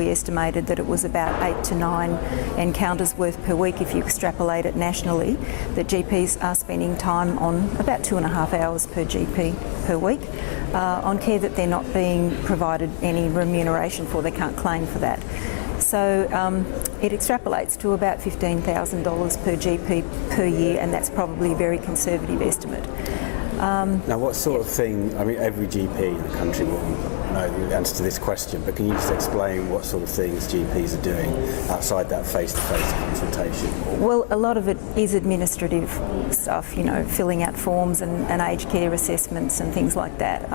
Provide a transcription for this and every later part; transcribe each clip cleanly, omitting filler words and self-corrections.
we estimated that it was about 8 to 9 encounters worth per week if you extrapolate it nationally, that GPs are spending time on about 2.5 hours per GP per week on care that they're not being provided any remuneration for. They can't claim for that. So it extrapolates to about $15,000 per GP per year, and that's probably a very conservative estimate. Now, what sort of thing, I mean, every GP in the country will know the answer to this question, but can you just explain what sort of things GPs are doing outside that face-to-face consultation? Well, a lot of it is administrative stuff, you know, filling out forms and aged care assessments and things like that.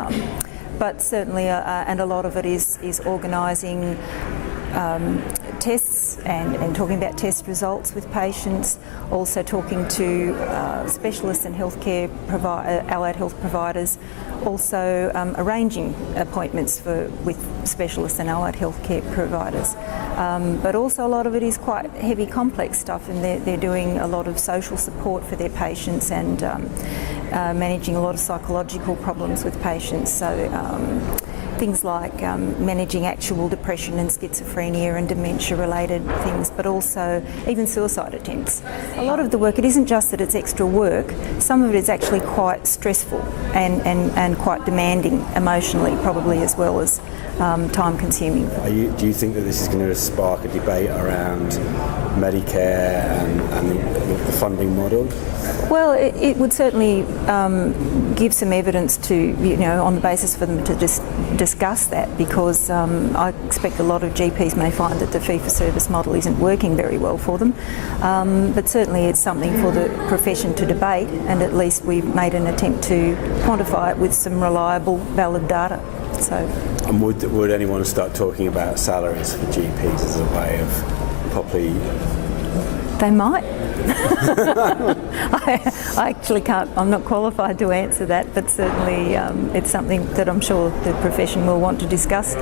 But certainly, and a lot of it is organising tests and talking about test results with patients, also talking to specialists and healthcare allied health providers, also arranging appointments with specialists and allied healthcare providers. But also a lot of it is quite heavy, complex stuff, and they're doing a lot of social support for their patients and managing a lot of psychological problems with patients. So things like managing actual depression and schizophrenia and dementia-related things, but also even suicide attempts. A lot of the work, it isn't just that it's extra work, some of it is actually quite stressful and quite demanding emotionally, probably, as well as time-consuming. Do you think that this is going to spark a debate around Medicare and the funding model? Well, it would certainly give some evidence to, you know, on the basis for them to discuss that, because I expect a lot of GPs may find that the fee-for-service model isn't working very well for them. But certainly it's something for the profession to debate, and at least we've made an attempt to quantify it with some reliable, valid data. So. And would anyone start talking about salaries for GPs as a way of properly? They might. I actually can't, I'm not qualified to answer that, but certainly it's something that I'm sure the profession will want to discuss.